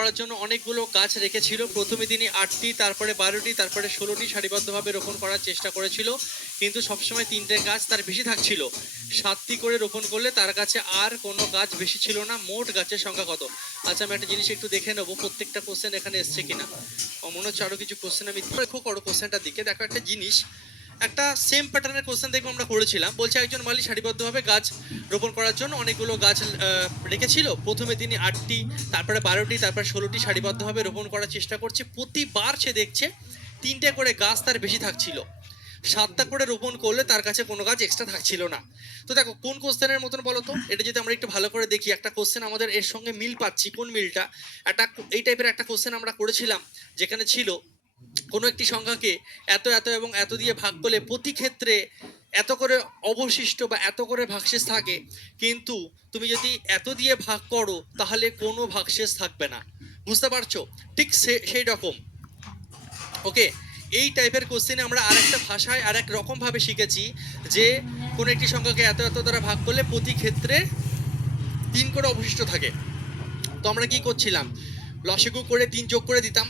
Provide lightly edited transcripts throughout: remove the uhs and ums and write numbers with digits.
করার জন্য অনেকগুলো গাছ রেখেছিল। প্রথমে তিনি 8টি, তারপরে 12টি, তারপরে 16টি সারিবদ্ধভাবে রোপণ করার চেষ্টা করেছিল, কিন্তু সবসময় 3টে গাছ তার বেশি থাকছিল। 7টি করে রোপণ করলে তার কাছে আর কোনো গাছ বেশি ছিল না। মোট গাছের সংখ্যা কত? আচ্ছা, আমি একটা জিনিস একটু দেখে নেবো প্রত্যেকটা কোশ্চেন এখানে এসছে কিনা। মনে হচ্ছে আরো কিছু কোশ্চেন আমি লক্ষ্য করো কোশ্চেনটার দিকে। দেখো একটা জিনিস, একটা সেম প্যাটার্নের কোশ্চেন দেখবো আমরা করেছিলাম। বলছে একজন মালি সারিবদ্ধভাবে গাছ রোপণ করার জন্য অনেকগুলো গাছ রেখেছিল। প্রথমে তিনি 8টি, তারপরে 12টি, তারপরে 16টি সারিবদ্ধভাবে রোপণ করার চেষ্টা করছে। প্রতিবার সে দেখছে 3টে করে গাছ তার বেশি থাকছিল। 7টা করে রোপণ করলে তার কাছে কোনো গাছ এক্সট্রা থাকছিল না। তো দেখো কোন কোশ্চেনের মতন বলো তো, এটা যদি আমরা একটু ভালো করে দেখি, একটা কোশ্চেন আমাদের এর সঙ্গে মিল পাচ্ছি। কোন মিলটা? একটা এই টাইপের একটা কোশ্চেন আমরা করেছিলাম, যেখানে ছিল কোনো একটি সংখ্যাকে এত এত এবং এত দিয়ে ভাগ করলে প্রতি ক্ষেত্রে এত করে অবশিষ্ট বা এত করে ভাগশেষ থাকে, কিন্তু তুমি যদি এত দিয়ে ভাগ করো তাহলে কোনো ভাগশেষ থাকবে না। বুঝতে পারছো? ঠিক সেই রকম। ওকে, এই টাইপের কোশ্চেনে আমরা আরেকটা ভাষায় আরেক রকম ভাবে শিখেছি যে কোনো একটি সংখ্যাকে এত এত দ্বারা ভাগ করলে প্রতি ক্ষেত্রে 3 করে অবশিষ্ট থাকে। তো আমরা কি করছিলাম, লসাগু করে 3 যোগ করে দিতাম,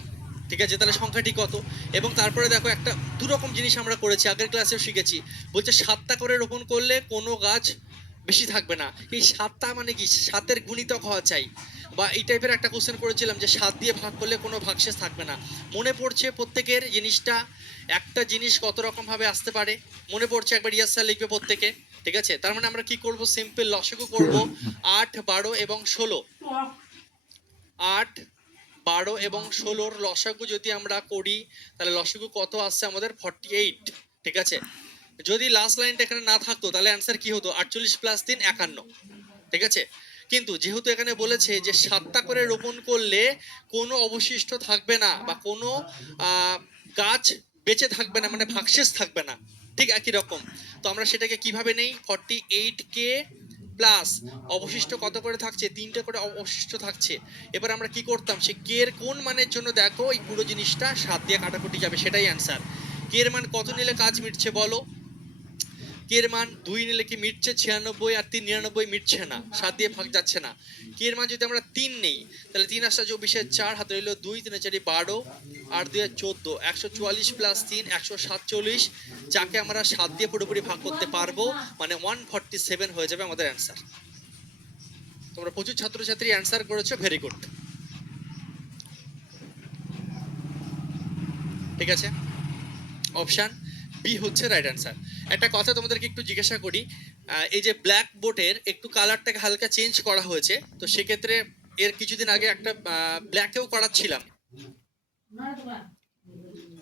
ঠিক আছে, তাহলে সংখ্যাটি কত। এবং তারপরে দেখো একটা দুরকম জিনিস আমরা করেছি, আগের ক্লাসেও শিখেছি। বলছে 7টা করে রোপণ করলে কোনো গাছ বেশি থাকবে না। এই 7টা মানে কি, 7-এর গুণিতক হওয়া চাই। বা এই টাইপের একটা কোশ্চেন করেছিলাম যে 7 দিয়ে ভাগ করলে কোনো ভাগশেষ থাকবে না। মনে পড়ছে প্রত্যেকের জিনিসটা? একটা জিনিস কত রকম ভাবে আসতে পারে মনে পড়ছে? একবার ইয়াস স্যার লিখবে প্রত্যেকে, ঠিক আছে। তার মানে আমরা কি করব, সিম্পল লসাগু করব 8, 12 এবং 16। 8, 12 এবং 16-র লসাগু যদি আমরা করি তাহলে লসাগু কত আসছে আমাদের? 48, ঠিক আছে। যদি লাস্ট লাইনটা এখানে না থাকতো তাহলে অ্যান্সার কি হতো? 48 প্লাস 3 51, ঠিক আছে। কিন্তু যেহেতু এখানে বলেছে যে 7টা করে রোপণ করলে কোনো অবশিষ্ট থাকবে না বা কোনো গাছ বেঁচে থাকবে না, মানে ভাগশেষ থাকবে না, ঠিক একই রকম। তো আমরা সেটাকে কিভাবে নেই? 48কে প্লাস অবশিষ্ট কত করে থাকছে? 3টে করে অবশিষ্ট থাকছে। এবার আমরা কি করতাম, সে কে এর কোন মানের জন্য দেখো এই পুরো জিনিসটা 7 দিয়ে কাটাকুটি যাবে, সেটাই অ্যান্সার। কে এর মান কত নিলে কাজ মিটছে বলো? কে এর মান 2 নিলে কি মিটছে? 96 আর 3 99 মিটছে না, 7 দিয়ে ভাগ যাচ্ছে না। কে এর মান যদি আমরা 3 নেই তাহলে 3 আসা 24 4 হাতে রইল 2, 3 4 12 আর 2 14, 144 প্লাস 3 147, যাকে আমরা 7 দিয়ে পুরোপুরি ভাগ করতে পারবো, মানে 147 হয়ে যাবে আমাদের অ্যান্সার। তোমরা প্রচুর ছাত্রছাত্রী অ্যান্সার করেছো, ভেরি গুড, ঠিক আছে। অপশন বি হচ্ছে রাইট অ্যান্সার। একটা কথা তোমাদেরকে একটু জিজ্ঞাসা করি, এই যে ব্ল্যাক বোর্ডের একটু কালারটাকে হালকা চেঞ্জ করা হয়েছে, তো সেক্ষেত্রে এর কিছুদিন আগে একটা ব্ল্যাকেও করাচ্ছিলাম।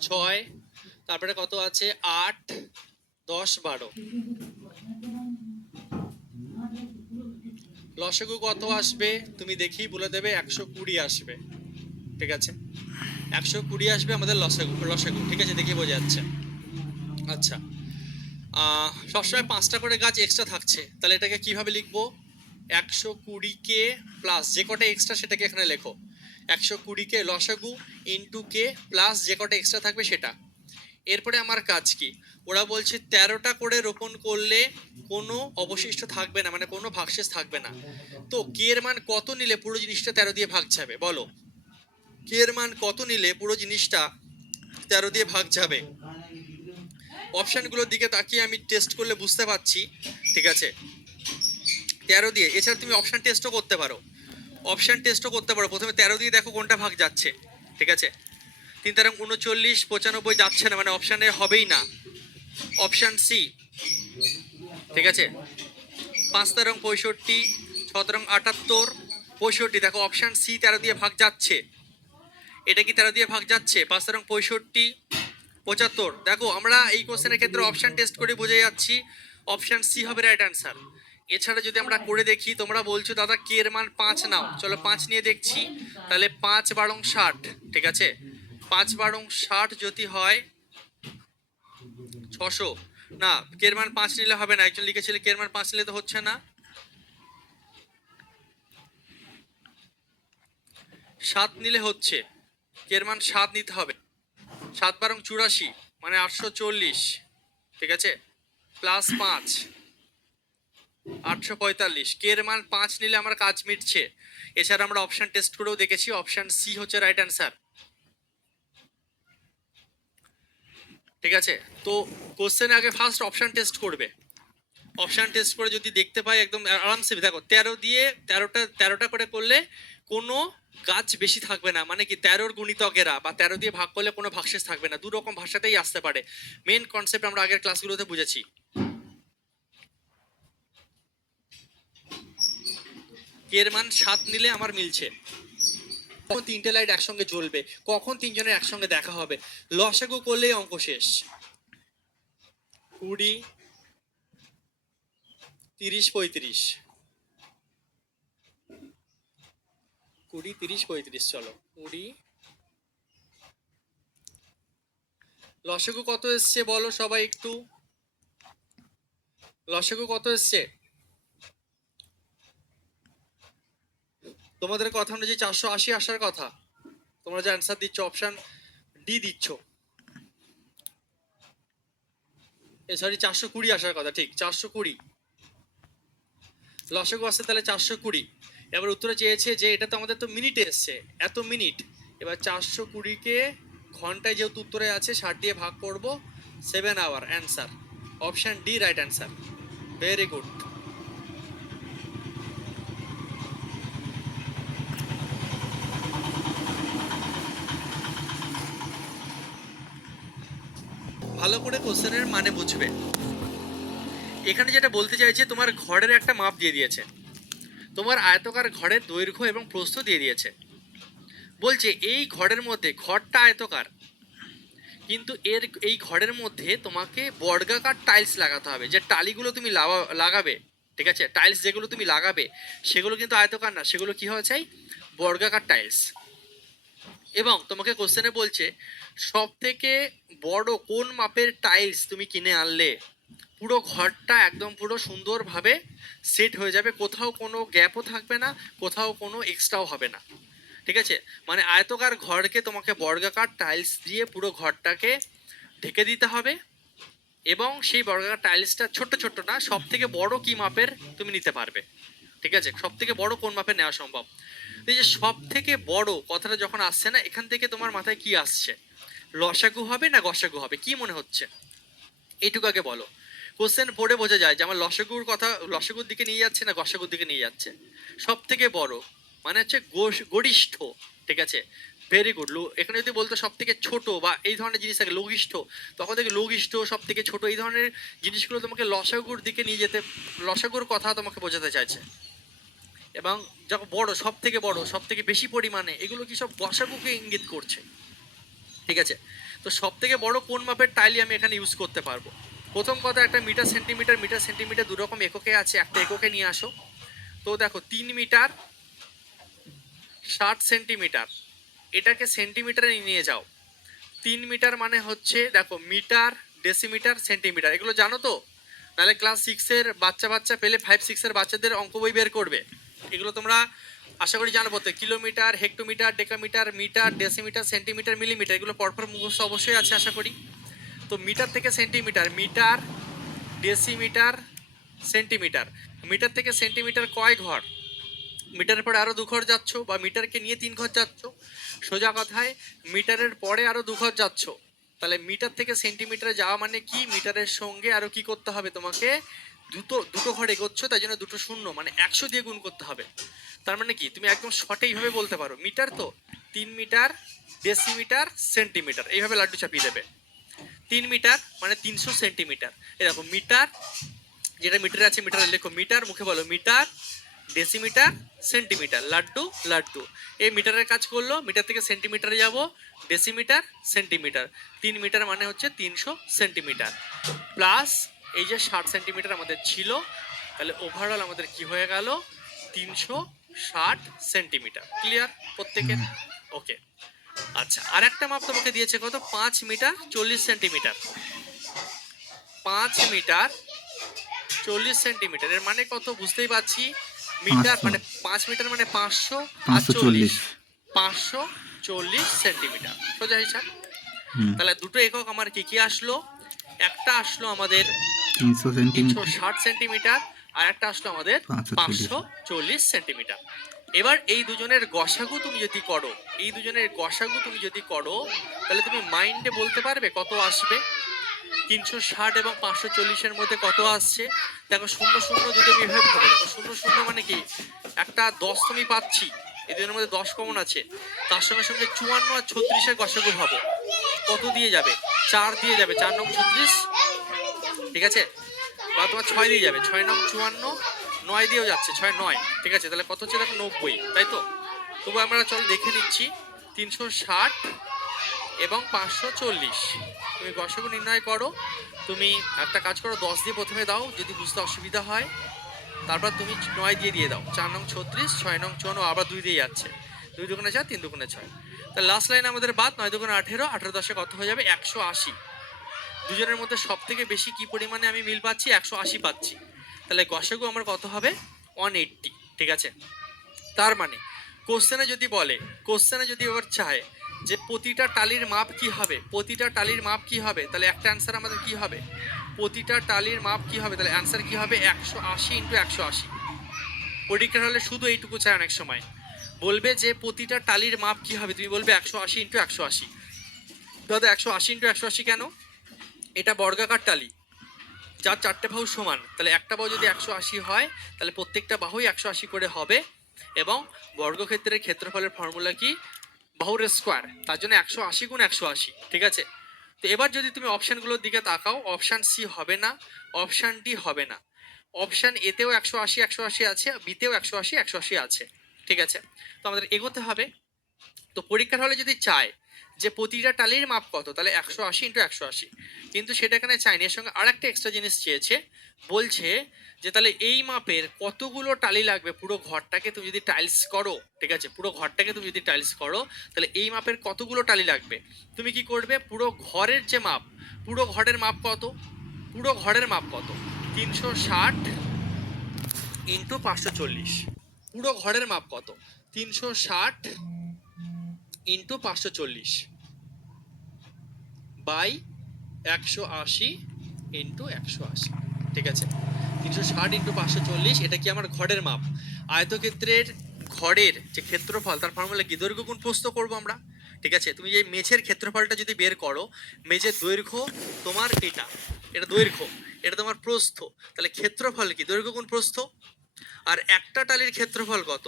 6, তারপরে কত আছে? 8, 10, 12। লসাগু কত আসবে তুমি দেখেই বলে দেবে? 120 আসবে, ঠিক আছে। 120 আসবে আমাদের লসাগু, ঠিক আছে, দেখে বোঝা যাচ্ছে। আচ্ছা, সবসময় 5টা করে গাছ এক্সট্রা থাকছে, তাহলে এটাকে কিভাবে লিখবো? 120কে প্লাস যে কটা এক্সট্রা সেটাকে এখানে লেখো। 120কে লসাগু ইন্টু কে প্লাস যে কটা এক্সট্রা থাকবে সেটা। এরপরে আমার কাজ কি? ওরা বলছে 13টা করে রোপণ করলে কোনো অবশিষ্ট থাকবে না, মানে কোনো ভাগশেষ থাকবে না। তো কে এর মান কত নিলে পুরো জিনিসটা 13 দিয়ে ভাগ যাবে বলো? কে এর মান কত নিলে পুরো জিনিসটা 13 দিয়ে ভাগ যাবে? অপশনগুলোর দিকে তাকিয়ে আমি টেস্ট করলে বুঝতে পারছি, ঠিক আছে। 13 দিয়ে, এছাড়া তুমি অপশন টেস্টও করতে পারো, প্রথমে 13 দিয়ে দেখো কোনটা ভাগ যাচ্ছে, ঠিক আছে। 3 তেরং 39, 95 যাচ্ছে না, মানে অপশানে হবেই না, অপশান সি, ঠিক আছে। 5 তেরং 65, 6 তেরং 78, 65, দেখো অপশান সি 13 দিয়ে ভাগ যাচ্ছে। এটা কি 13 দিয়ে ভাগ যাচ্ছে? 5 তেরং 65, 75, দেখো আমরা এই কোশ্চেনের ক্ষেত্রে অপশান টেস্ট করে বুঝে যাচ্ছি অপশান সি হবে রাইট অ্যান্সার। এছাড়া যদি আমরা করে দেখি, তোমরা বলছো দাদা কে এর মান 5 নাও, চলো 5 নিয়ে দেখছি। তাহলে 5 বারং 60, ঠিক আছে। 5 বারং 60 যদি হয় 600, না কে এর মান 5 নিলে হবে না, একজন লিখেছিল কে এর মান 5 নিলে তো হচ্ছে না। 7 নিলে হচ্ছে, কে এর মান 7 নিতে হবে। 7 বারং 84 মানে 840, ঠিক আছে, প্লাস 5, 845। কে এর মান 5 নিলে আমার কাজ মিটছে। এছাড়া আমরা অপশন টেস্ট করেও দেখেছি, অপশন সি হচ্ছে রাইট অ্যান্সার। ঠিক আছে, তো কোশ্চেন আগে ফার্স্ট অপশন টেস্ট করবে। অপশন টেস্ট করে যদি দেখতে পাই একদম আরামসে, দেখো 13 দিয়ে 13টা করে করলে কোনো গাছ বেশি থাকবে না, মানে কি 13র গুণিতকেরা বা 13 দিয়ে ভাগ করলে কোনো ভাগশেষ থাকবে না, দু রকম ভাষাতেই আসতে পারে। মেন কনসেপ্ট আমরা আগের ক্লাসগুলোতে বুঝেছি। কে এর মান 7 নিলে আমার মিলছে। কখন তিনটে লাইট একসঙ্গে জ্বলবে, কখন তিনজনের একসঙ্গে দেখা হবে, লসাগু করলেই অঙ্ক শেষ। 20, 30, 35। 20, 30, 35, চলো 20। লসাগু কত এসছে বলো সবাই একটু, লসাগু কত এসছে তোমাদের কথা অনুযায়ী? 480 আসার কথা। তোমরা যে অ্যান্সার দিচ্ছ অপশন ডি দিচ্ছ, সরি 420 আসার কথা, ঠিক 420 লসাগু আসছে, তাহলে 420। এবার উত্তরে চেয়েছে যে এটা তো আমাদের তো মিনিটে এসছে, এত মিনিট। এবার 420-কে ঘন্টায় যেহেতু উত্তরে আছে 60 দিয়ে ভাগ করব, 7 hour. Answer option D right answer. Very good. ভালো করে কোশ্চেনের মানে বুঝবে। এখানে যেটা বলতে চাইছে, তোমার ঘরের একটা মাপ দিয়ে দিয়েছে, তোমার আয়তকার ঘরের দৈর্ঘ্য এবং প্রস্থ দিয়ে দিয়েছে। বলছে এই ঘরের মধ্যে, ঘরটা আয়তকার, কিন্তু এই ঘরের মধ্যে তোমাকে বর্গাকার টাইলস লাগাতে হবে। যে টালিগুলো তুমি লাগাবে, ঠিক আছে, টাইলস যেগুলো তুমি লাগাবে সেগুলো কিন্তু আয়তকার না, সেগুলো কি হওয়া চাই, বর্গাকার টাইলস। এবং তোমাকে কোশ্চেনে বলছে সব থেকে বড় কোন মাপের টাইলস তুমি কিনে আনলে পুরো ঘরটা একদম পুরো সুন্দরভাবে সেট হয়ে যাবে, কোথাও কোনো গ্যাপও থাকবে না, কোথাও কোনো এক্সট্রাও হবে না। ঠিক আছে, মানে আয়তকার ঘরকে তোমাকে বর্গাকার টাইলস দিয়ে পুরো ঘরটাকে ঢেকে দিতে হবে। এবং সেই বর্গাকার টাইলসটা ছোট্ট ছোট্ট না, সব থেকে বড় কি মাপের তুমি নিতে পারবে। ঠিক আছে, সব থেকে বড় কোন মাপের নেওয়া সম্ভব। এই যে সব থেকে বড় কথাটা যখন আসছে না, এখান থেকে তোমার মাথায় কি আসছে, লসাগু হবে না গসাগু হবে, কি মনে হচ্ছে এইটুকু আগে বলো। কোশ্চেন পড়ে বোঝা যায় যে আমার লসাগুর কথা লসাগুর দিকে নিয়ে যাচ্ছে না গসাগুর দিকে নিয়ে যাচ্ছে। সব থেকে বড় মানে হচ্ছে গরিষ্ঠ। ঠিক আছে, ভেরি গুড। এখানে যদি বলতো সব থেকে ছোট বা এই ধরনের জিনিস থাকে লঘিষ্ঠ, তখন থেকে লঘিষ্ঠ সব থেকে ছোট এই ধরনের জিনিসগুলো তোমাকে লসাগুর দিকে নিয়ে যেতে, লসাগুর কথা তোমাকে বোঝাতে চাইছে। এবং যখন বড়, সব থেকে বড়, সব থেকে বেশি পরিমাণে, এগুলো কি সব গসাগুকে ইঙ্গিত করছে। ঠিক আছে, তো সব থেকে বড় কোন মাপের টাইলই আমি এখানে ইউজ করতে পারবো। প্রথম কথা, একটা মিটার সেন্টিমিটার, মিটার সেন্টিমিটার দু রকম এককে আছে, একটা এককে নিয়ে আসো। তো দেখো 3 মিটার 60 সেন্টিমিটার, এটাকে সেন্টিমিটারে নিয়ে যাও। 3 মিটার মানে হচ্ছে দেখো মিটার, ডেসিমিটার, সেন্টিমিটার, এগুলো জানো তো? নাহলে ক্লাস 6-এর বাচ্চা পেলে 5-6-এর বাচ্চাদের অঙ্ক বই বের করবে, এগুলো তোমরা আশা করি জানো। বলতে kilometre, hectometre, decametre, metre, decimetre, centimetre, millimetre, এগুলো পরপর মুখস্থ অবশ্যই আছে আশা করি। তো মিটার থেকে centimetre, metre, decimetre, centimetre. Metre থেকে সেন্টিমিটার কয় ঘর, মিটারের পরে আরো 2 ঘর যাচ্ছ, বা মিটারকে নিয়ে 3 ঘর যাচ্ছ, সোজা কথায় মিটারের পরে আরো 2 ঘর যাচ্ছ। তাহলে মিটার থেকে সেন্টিমিটারে যাওয়া মানে কি, মিটারের সঙ্গে আরো কি করতে হবে তোমাকে, দুটো ঘর এগোচ্ছ, তাই জন্য দুটো শূন্য মানে 100 দিয়ে গুণ করতে হবে। তার মানে কি তুমি একদম সঠিকভাবে বলতে পারো মিটার তো 3 মিটার, ডেসিমিটার, সেন্টিমিটার, এইভাবে লাড্ডু চাপিয়ে দেবে। 3 মিটার মানে 300 সেন্টিমিটার। এরকম মিটার, যেটা মিটারে আছে মিটারে লেখো মিটার, মুখে বলো metre, decimetre, centimetre, laddu laddu. এই মিটারের কাজ করলো, মিটার থেকে সেন্টিমিটারে যাব, ডেসিমিটার, সেন্টিমিটার। 3 মিটার মানে হচ্ছে 300 সেন্টিমিটার, প্লাস এই যে 60 সেন্টিমিটার আমাদের ছিল, তাহলে ওভারঅল আমাদের কি হয়ে গেল, 360 সেন্টিমিটার। ক্লিয়ার প্রত্যেকের? ওকে। আচ্ছা, আর একটা মাপ তোমাকে দিয়েছে কত, 5 মিটার 40 সেন্টিমিটার। 5 মিটার 40 সেন্টিমিটার এর মানে কত বুঝতেই পারছি, মিটার মানে 5 মিটার মানে 500 আর 40, 540 সেন্টিমিটার, সোজা হিসাব। তাহলে দুটো একক আমার কি কি আসলো, একটা আসলো আমাদের 360 সেন্টিমিটার, আর একটা আসলো আমাদের 540 সেন্টিমিটার। এবার এই দুজনের গসাগু তুমি যদি করো, এই দুজনের গসাগু তুমি যদি করো, তাহলে তুমি মাইন্ডে বলতে পারবে কত আসবে। 360 এবং 540-এর মধ্যে কত আসছে? দেখো 0 0 যদি আমি এভাবে ভাবো, দেখো 0 0 মানে কি, একটা 10 তুমি পাচ্ছি, এই দুজনের মধ্যে 10 কমন আছে, তার সঙ্গে সঙ্গে 54 আর 36-এর গসাগু ভাবো কত দিয়ে যাবে, 4 দিয়ে যাবে, 4 নং 36, ঠিক আছে, বা তোমার 6 দিয়ে যাবে, 6 নং 54, 9 দিয়েও যাচ্ছে, 6 9, ঠিক আছে, তাহলে কত হচ্ছে দেখো 90, তাই তো। তবু আমরা চল দেখে নিচ্ছি 360 এবং 540, তুমি গসাগু নির্ণয় করো। তুমি একটা কাজ করো, 10 দিয়ে প্রথমে দাও যদি বুঝতে অসুবিধা হয়, তারপর তুমি 9 দিয়ে দাও, 4 নং 36, 6 নং 54, আবার 2 দিয়ে যাচ্ছে, 2 দুগুণে 4, 3 দুগুণে 6, তাহলে লাস্ট লাইন আমাদের বাদ, 9 দুগুণে 18, 18 10-এ কত হয়ে যাবে 180। দুজনের মধ্যে সব থেকে বেশি কি পরিমাণে আমি মিল পাচ্ছি, 180 পাচ্ছি, তাহলে গসাগু আমার কত হবে 180, ঠিক আছে। তার মানে কোশ্চেনে যদি বলে, কোশ্চেনে যদি এবার চায় যে প্রতিটা টালির মাপ কি হবে, প্রতিটা টালির মাপ কি হবে, তাহলে একটা অ্যান্সার আমাদের কি হবে, প্রতিটা টালির মাপ কি হবে, তাহলে অ্যান্সার কি হবে 180 ইন্টু 180। পরীক্ষার হলে শুধু এইটুকু চায়, অনেক সময় বলবে যে প্রতিটা টালির মাপ কি হবে, তুমি বলবে 180 ইন্টু 180। দাদা 180 ইন্টু 180 কেন? এটা বর্গাকার টালি যার 4টে বাহু সমান, তাহলে একটা বাহু যদি 180 হয় তাহলে প্রত্যেকটা বাহুই 180 করে হবে, এবং বর্গক্ষেত্রের ক্ষেত্রফলের ফর্মুলা কি, বাহুর স্কোয়ার, তার জন্য 180 গুণ 180, ঠিক আছে। তো এবার যদি তুমি অপশানগুলোর দিকে তাকাও, অপশান সি হবে না, অপশান ডি হবে না, অপশান এতেও 180 180 আছে, বিতেও 180 180 আছে, ঠিক আছে। তো আমাদের এগোতে হবে। তো পরীক্ষার হলে যদি চায় যে প্রতিটা টালির মাপ কত, তাহলে 180 ইন্টু 180, কিন্তু সেটা এখানে চাইনি, এর সঙ্গে আরেকটা এক্সট্রা জিনিস চেয়েছে, বলছে যে তাহলে এই মাপের কতগুলো টালি লাগবে, পুরো ঘরটাকে তুমি যদি টাইলস করো, ঠিক আছে, পুরো ঘরটাকে তুমি যদি টাইলস করো, তাহলে এই মাপের কতগুলো টালি লাগবে। তুমি কি করবে, পুরো ঘরের যে মাপ, পুরো ঘরের মাপ কত, পুরো ঘরের মাপ কত, 360 ইন্টু 540, পুরো ঘরের মাপ কত, 360 ইন্টু 540 বাই 180 ইন্টু 180, ঠিক আছে। 360 ইন্টু 540, এটা কি আমার ঘরের মাপ। আয়তক্ষেত্রের ঘরের যে ক্ষেত্রফল, তার ফর্মুলা কি, দৈর্ঘ্য গুণ প্রস্থ করবো আমরা, ঠিক আছে। তুমি এই মেঝের ক্ষেত্রফলটা যদি বের করো, মেঝের দৈর্ঘ্য তোমার এটা, এটা দৈর্ঘ্য, এটা তোমার প্রস্থ, তাহলে ক্ষেত্রফল কি, দৈর্ঘ্য গুণ প্রস্থ। আর একটা টালির ক্ষেত্রফল কত,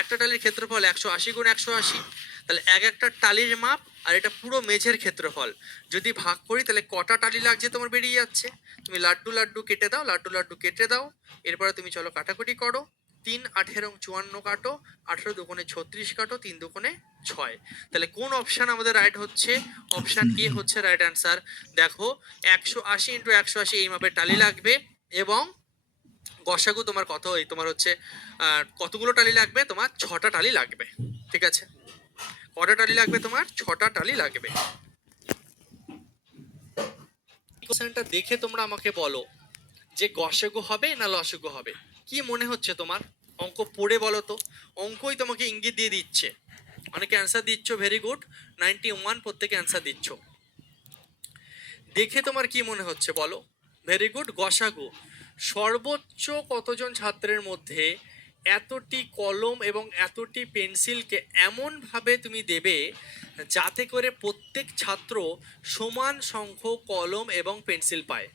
একটা টালির ক্ষেত্রফল 180 গুণ 180, তাহলে একটা টালির মাপ, আর এটা পুরো মেঝের ক্ষেত্রফল যদি ভাগ করি, তাহলে কটা টালি লাগছে তোমার বেরিয়ে যাচ্ছে। তুমি লাড্ডু লাড্ডু কেটে দাও, লাড্ডু লাড্ডু কেটে দাও, এরপরে তুমি চলো কাটাকুটি করো, 3 18 54 কাটো, 18 দুগুণে 36 কাটো, 3 দুগুণে 6, তাহলে কোন অপশন আমাদের রাইট হচ্ছে, অপশন এ হচ্ছে রাইট অ্যান্সার। দেখো 180 ইন্টু 180 এই মাপের টালি লাগবে, এবং গসাগু তোমার কত, এই তোমার হচ্ছে কতগুলো টালি লাগবে, তোমার 6টা টালি লাগবে, ঠিক আছে। কটা টালি লাগবে তোমার, 6টা টালি লাগবে। কোশ্চেনটা দেখে তোমরা আমাকে বলো যে গসাগু হবে না লসাগু হবে, কি মনে হচ্ছে তোমার, অঙ্ক পড়ে বলো তো, অঙ্কই তোমাকে ইঙ্গিত দিয়ে দিচ্ছে। অনেকে অ্যান্সার দিচ্ছ, ভেরি গুড, 91 প্রত্যেকে অ্যান্সার দিচ্ছ। দেখে তোমার কি মনে হচ্ছে বলো, ভেরি গুড, গসাগু। সর্বোচ্চ কতজন ছাত্রের মধ্যে এতটি কলম এবং এতটি পেন্সিলকে এমনভাবে তুমি দেবে যাতে করে প্রত্যেক ছাত্র সমান সংখ্যক কলম এবং পেন্সিল পায়।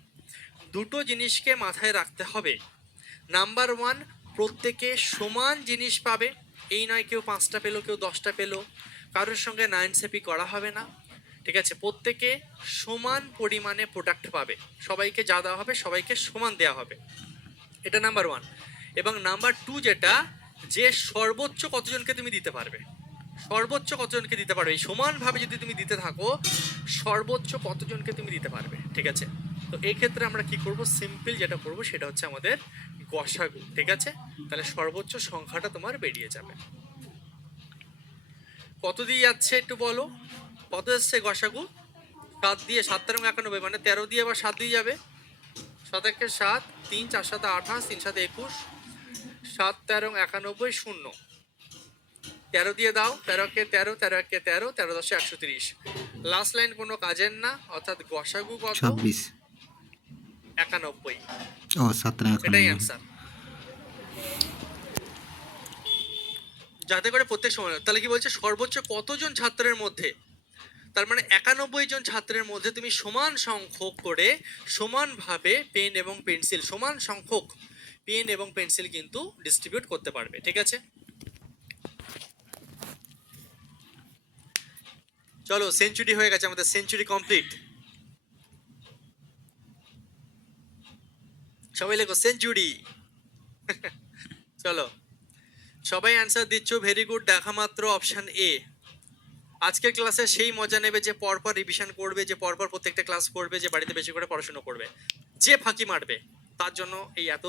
দুটো জিনিসকে মাথায় রাখতে হবে। নাম্বার 1, প্রত্যেকে সমান জিনিস পাবে, এই নয় কেউ 5টা পেলো কেউ 10টা পেলো, কারোর সঙ্গে নাইনসেপি করা হবে না, ঠিক আছে। প্রত্যেকে সমান পরিমাণে প্রোডাক্ট পাবে, সবাইকে যা দেওয়া হবে সবাইকে সমান দেওয়া হবে, এটা নাম্বার 1। এবং নাম্বার 2 যেটা, যে সর্বোচ্চ কতজনকে তুমি দিতে পারবে, সর্বোচ্চ কতজনকে দিতে পারবে, এই সমানভাবে যদি তুমি দিতে থাকো, সর্বোচ্চ কতজনকে তুমি দিতে পারবে, ঠিক আছে। তো এই ক্ষেত্রে আমরা কি করব, সিম্পল যেটা করব সেটা হচ্ছে আমাদের গসাগু, ঠিক আছে। তাহলে সর্বোচ্চ সংখ্যাটা তোমার বেরিয়ে যাবে। কত দিয়ে যাচ্ছে একটু বলো, কত এসছে গসাগু, 7 দিয়ে, 7 তেরো 91, মানে 13 দিয়ে আবার 7 দিয়ে যাবে, 7 একে 7, 3 4 7 28, 3 7 21, 7 13 91 0, 13 দিয়ে দাও, 13 কে 13, 13 একে 13, 13 10 130, লাস্ট লাইন কোনো কাজের না, অর্থাৎ গসাগু কত, 26 91। ও 7 এটাই অ্যান্সার। যাতে করে প্রত্যেক সময়, তাহলে কি বলছে সর্বোচ্চ কতজন ছাত্রের মধ্যে, তার মানে 91 জন ছাত্রের মধ্যে তুমি সমান সংখ্যক করে সমানভাবে পেন এবং পেন্সিল, সমান সংখ্যক পেন এবং পেন্সিল কিন্তু ডিস্ট্রিবিউট করতে পারবে। ঠিক আছে, চলো সেঞ্চুরি হয়ে গেছে আমাদের, সেঞ্চুরি কমপ্লিট। সবাই লেখো সেঞ্চুরি। চলো সবাই অ্যান্সার দিচ্ছ, ভেরি গুড। দেখা মাত্র অপশন এ। আজকের ক্লাসে সেই মজা নেবে যে পরপর রিভিশন করবে, যে পরপর প্রত্যেকটা ক্লাস করবে, যে বাড়িতে বেশি করে পড়াশোনা করবে। যে ফাঁকি মারবে তার জন্য এই এত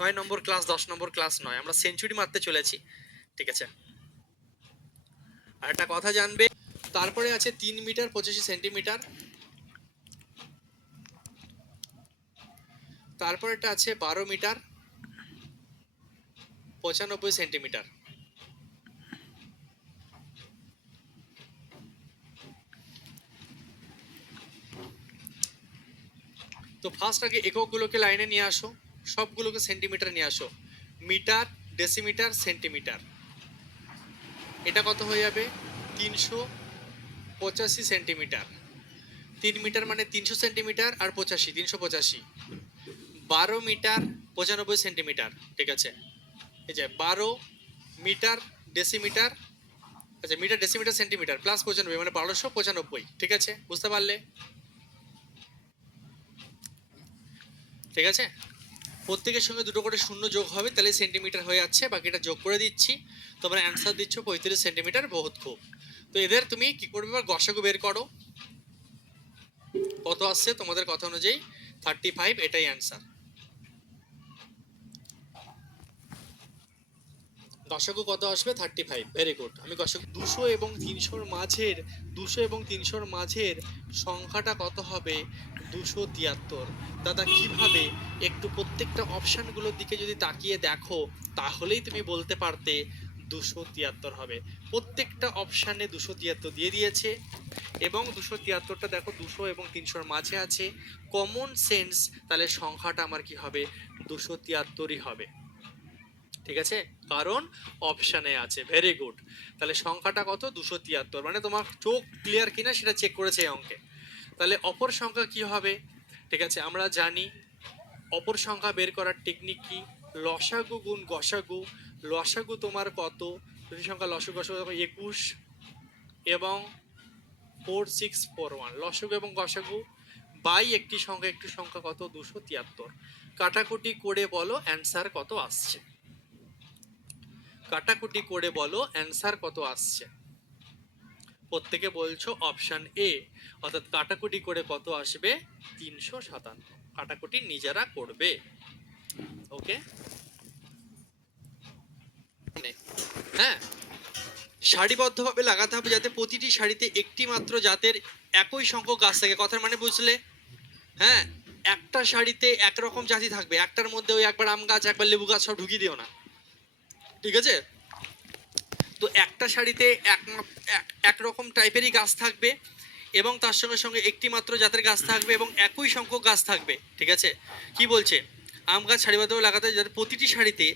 9 নম্বর ক্লাস 10 নম্বর ক্লাস নয়, আমরা সেঞ্চুরি মারতে চলেছি। ঠিক আছে, আর একটা কথা জানবে, তারপরে আছে 3 মিটার 85 সেন্টিমিটার, তারপর এটা আছে 12 মিটার 95 সেন্টিমিটার। তো ফার্স্ট আগে এককগুলোকে লাইনে নিয়ে আসো, সবগুলোকে সেন্টিমিটার নিয়ে আসো। মিটার, ডেসিমিটার, সেন্টিমিটার, এটা কত হয়ে যাবে 385 সেন্টিমিটার। 3 মিটার মানে 300 সেন্টিমিটার আর 85 385। 12 মিটার 95 সেন্টিমিটার। ঠিক আছে, এই যে 12 মিটার ডেসিমিটার, আচ্ছা মিটার ডেসিমিটার সেন্টিমিটার প্লাস 95 মানে 1295। ঠিক আছে, বুঝতে পারলে? ঠিক আছে, প্রত্যেকের সঙ্গে দুটো করে শূন্য যোগ হবে, তাহলে সেন্টিমিটার হয়ে যাচ্ছে, বাকিটা যোগ করে দিচ্ছি। তোমরা অ্যান্সার দিচ্ছ 35 সেন্টিমিটার, বহুত খুব। তো এদের তুমি কি করবে, এবার গসাগু বের করো, কত আসছে তোমাদের কথা অনুযায়ী 35, এটাই অ্যান্সার। গসাগু কত আসবে 35, ভেরি গুড। আমি গসাগু 200 এবং 300-র মাঝের, 200 এবং 300-র মাঝের সংখ্যাটা কত হবে 273। দাদা কিভাবে, একটু প্রত্যেকটা অপশানগুলোর দিকে যদি তাকিয়ে দেখো তাহলেই তুমি বলতে পারতে 273 হবে। প্রত্যেকটা অপশানে 273 দিয়ে দিয়েছে, এবং 273টা দেখো 200 এবং 300-র মাঝে আছে, কমন সেন্স, তাহলে সংখ্যাটা আমার কি হবে 273ই হবে। ঠিক আছে, কারণ অপশানে আছে। ভেরি গুড, তাহলে সংখ্যাটা কত 273, মানে তোমার চোখ ক্লিয়ার কিনা সেটা চেক করেছে এই অঙ্কে। তাহলে অপর সংখ্যা কি হবে? ঠিক আছে, আমরা জানি অপর সংখ্যা বের করার টেকনিক কি, লসাগু গুণ গসাগু। লসাগু তোমার কত, দুটি সংখ্যা লসাগু গসাগু 21 এবং 4641, লসাগু এবং গসাগু বাই একটি সংখ্যা কত 273। কাটাকুটি করে বলো অ্যান্সার কত আসছে, কাটাকুটি করে বলো অ্যান্সার কত আসছে। প্রত্যেকে বলছো অপশন এ, অর্থাৎ কাটাকুটি করে কত আসবে 357। কাটাকুটি নিজেরা করবে। ওকে, হ্যাঁ, সারিবদ্ধভাবে লাগাতে হবে যাতে প্রতিটি সারিতে একটি মাত্র জাতের একই সংখ্যক গাছ থাকে। কথার মানে বুঝলে? হ্যাঁ, একটা সারিতে একরকম জাতি থাকবে, একটার মধ্যে ওই একবার আম গাছ একবার লেবু গাছ সব ঢুকিয়ে দিও না। ঠিক আছে, তো একটা সারিতে একরকম টাইপেরই গাছ থাকবে, এবং তার সঙ্গে সঙ্গে একটি মাত্র জাতের গাছ থাকবে, এবং একই সংখ্যক গাছ থাকবে। ঠিক আছে, কি বলছে, আম গাছ সারিবদ্ধভাবে লাগাতে যাতে প্রতিটি সারিতে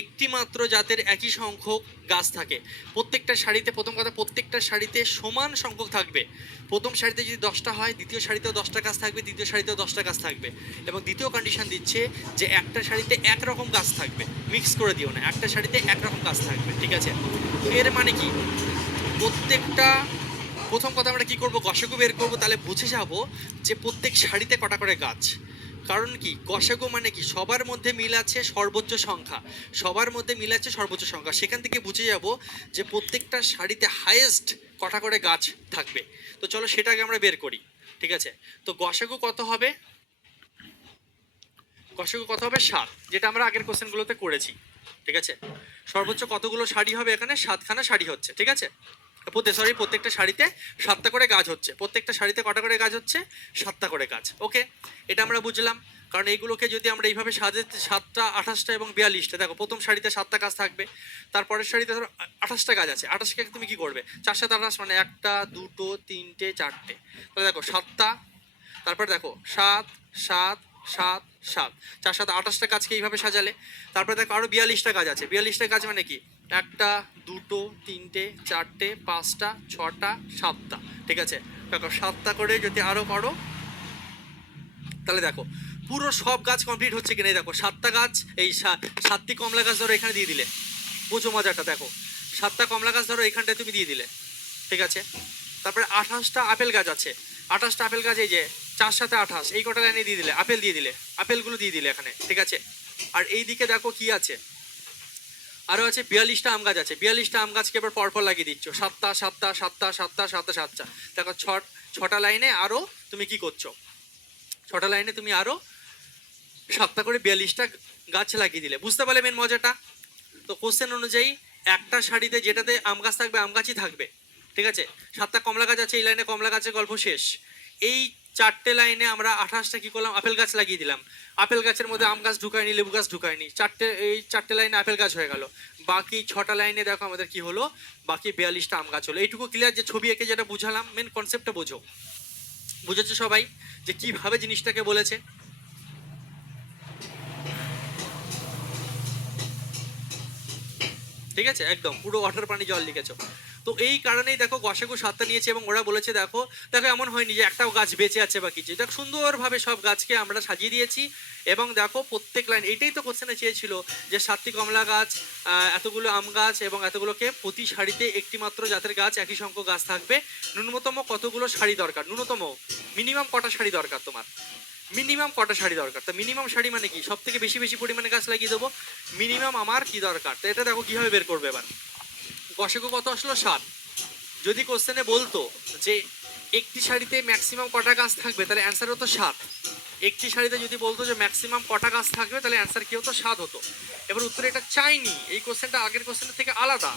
একটি মাত্র জাতের একই সংখ্যক গাছ থাকে। প্রত্যেকটা সারিতে, প্রথম কথা, প্রত্যেকটা সারিতে সমান সংখ্যক থাকবে। প্রথম সারিতে যদি 10টা হয়, দ্বিতীয় সারিতেও 10টা গাছ থাকবে, তৃতীয় সারিতেও 10টা গাছ থাকবে, এবং দ্বিতীয় কন্ডিশন দিচ্ছে যে একটা সারিতে একরকম গাছ থাকবে, মিক্স করে দিও না, একটা সারিতে একরকম গাছ থাকবে। ঠিক আছে, তো এর মানে কি, প্রত্যেকটা, প্রথম কথা আমরা কি করব, গসাগু বের করব, তাহলে বুঝে যাব যে প্রত্যেক সারিতে কটা করে গাছ। কারণ কি, গসাগু মানে কি, সবার মধ্যে মিল আছে সর্বোচ্চ সংখ্যা, সবার মধ্যে মিল আছে সর্বোচ্চ সংখ্যা, সেখান থেকে বুঝে যাব যে প্রত্যেকটা সারিতে হাইয়েস্ট কটা করে গাছ থাকবে। তো চলো সেটাকে আমরা বের করি। ঠিক আছে, তো গসাগু কত হবে, গসাগু কত হবে 7, যেটা আমরা আগের কোশ্চেনগুলোতে করেছি। ঠিক আছে, সর্বোচ্চ কতগুলো সারি হবে এখানে, 7খানা সারি হচ্ছে। ঠিক আছে, প্রত্যেকটা সারিতে 7টা করে গাছ হচ্ছে, প্রত্যেকটা সারিতে কটা করে গাছ হচ্ছে 7টা করে গাছ। ওকে, এটা আমরা বুঝলাম। কারণ এইগুলোকে যদি আমরা এইভাবে সাজাতে, 7টা 28টা এবং 42টা, দেখো প্রথম সারিতে 7টা গাছ থাকবে, তারপরের সারিতে ধরো 28টা গাছ আছে, 28কে তুমি কি করবে, 4 7 28 মানে 1টা 2টো 3টে 4টে, তাহলে দেখো 7টা, তারপর দেখো 7 7 7 7, 4 7 28টা গাছকে এইভাবে সাজালে। তারপরে দেখো আরো 42টা গাছ আছে। 42টা গাছ মানে কি, একটা, দুটো, তিনটে, চারটে, পাঁচটা, ছটা, সাতটা। ঠিক আছে, দেখো 7টা করে যদি আরো করো, তাহলে দেখো পুরো সব গাছ কমপ্লিট হচ্ছে কিনা। দেখো 7টা গাছ, এই 7টি কমলা গাছ ধরো এখানে দিয়ে দিলে, বুঝো মজাটা। দেখো 7টা কমলা গাছ ধরো এখানটায় তুমি দিয়ে দিলে, ঠিক আছে। তারপরে 28টা আপেল গাছ আছে। 28টা আপেল গাছ, এই যে 4 7 28, এই কটা লাইনে দিয়ে দিলে, আপেল দিয়ে দিলে, আপেলগুলো দিয়ে দিলে এখানে, ঠিক আছে। আর এই দিকে দেখো কি আছে, আরও আছে 42টা আম গাছ আছে। 42টা আম গাছকে এবার পরপর লাগিয়ে দিচ্ছ, 7টা 7টা 7টা 7টা 7টা 7টা। দেখো 6টা লাইনে আরও তুমি কি করছো, 6টা লাইনে তুমি আরও 7টা করে 42টা গাছ লাগিয়ে দিলে। বুঝতে পারলে মেন মজাটা? তো কোশ্চেন অনুযায়ী একটা শাড়িতে যেটাতে আম গাছ থাকবে আম গাছই থাকবে, ঠিক আছে। 7টা কমলা গাছ আছে, এই লাইনে কমলা গাছের গল্প শেষ। এই 4টে লাইনে আমরা 28টা কি করলাম, আপেল গাছ লাগিয়ে দিলাম। আপেল গাছের মধ্যে আম গাছ ঢুকায়নি, লেবু গাছ ঢুকায়নি, এই 4টে লাইনে আপেল গাছ হয়ে গেল। বাকি 6টা লাইনে দেখো আমাদের কি হলো, বাকি 42টা আম গাছ হলো। এইটুকু ক্লিয়ার? যে ছবি এঁকে যেটা বুঝালাম, মেন কনসেপ্টটা বোঝো, বুঝেছো সবাই যে কিভাবে জিনিসটাকে বলেছে? ঠিক আছে, একদম পুরো ওয়াটার পানি জল লিখেছো। তো এই কারণেই দেখো গসাগু 7টা নিয়েছে, এবং ওরা বলেছে দেখো দেখো এমন হয়নি যে একটাও গাছ বেঁচে আছে বা কিছু। দেখো সুন্দরভাবে সব গাছকে আমরা সাজিয়ে দিয়েছি, এবং দেখো প্রত্যেক লাইন, এইটাই তো কোশ্চেনে চেয়েছিল যে 7টি কমলা গাছ, এতগুলো আম গাছ, এবং এতগুলোকে প্রতি সারিতে একটি মাত্র জাতের গাছ, একই সংখ্যক গাছ থাকবে। ন্যূনতম কতগুলো শাড়ি দরকার, ন্যূনতম মিনিমাম কটা শাড়ি দরকার তোমার, মিনিমাম কটা শাড়ি দরকার। তো মিনিমাম শাড়ি মানে কি, সব থেকে বেশি বেশি পরিমাণে গাছ লাগিয়ে দেবো। মিনিমাম আমার কি দরকার, তো এটা দেখো কিভাবে বের করবে এবার। গসাগু কত আসলো, 7। যদি কোশ্চেনে বলতো যে একটি শাড়িতে ম্যাক্সিমাম কটা গাছ থাকবে, তাহলে অ্যান্সার হতো 7। একটি শাড়িতে যদি বলতো যে ম্যাক্সিমাম কটা গাছ থাকবে, তাহলে অ্যান্সার কি হতো, 7 হতো। এবার উত্তরে এটা চাইনি, এই কোশ্চেনটা আগের কোশ্চেনের থেকে আলাদা,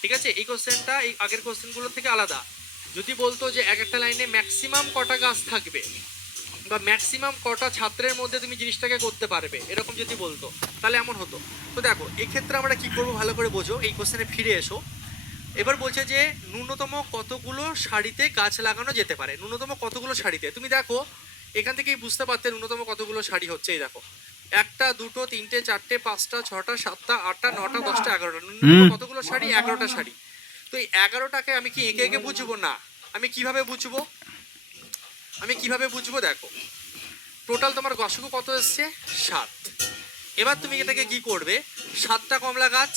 ঠিক আছে। এই কোশ্চেনটা এই আগের কোশ্চেনগুলোর থেকে আলাদা। যদি বলতো যে এক একটা লাইনে ম্যাক্সিমাম কটা গাছ থাকবে, বা ম্যাক্সিমাম কটা ছাত্রের মধ্যে তুমি জিনিসটাকে করতে পারবে, এরকম যদি বলতো, তাহলে এমন হতো। তো দেখো এক্ষেত্রে আমরা কি করবো ভালো করে বোঝো, এই কোশ্চেনে ফিরে এসো। এবার বলছে যে ন্যূনতম কতগুলো শাড়িতে গাছ লাগানো যেতে পারে, ন্যূনতম কতগুলো শাড়িতে। তুমি দেখো এখান থেকেই বুঝতে পারতে ন্যূনতম কতগুলো শাড়ি হচ্ছে। এই দেখো 1টা 2টো 3টে 4টে 5টা 6টা 7টা 8টা 9টা 10টা 11টা, ন্যূনতম কতগুলো শাড়ি, 11টা শাড়ি। তো এই 11টাকে আমি কি এঁকে এঁকে বুঝবো না, আমি কিভাবে বুঝবো, আমি কিভাবে বুঝবো, দেখো টোটাল তোমার গসাগু কত এসছে, 7। এবার তুমি এটাকে কি করবে, 7টা কমলা গাছ,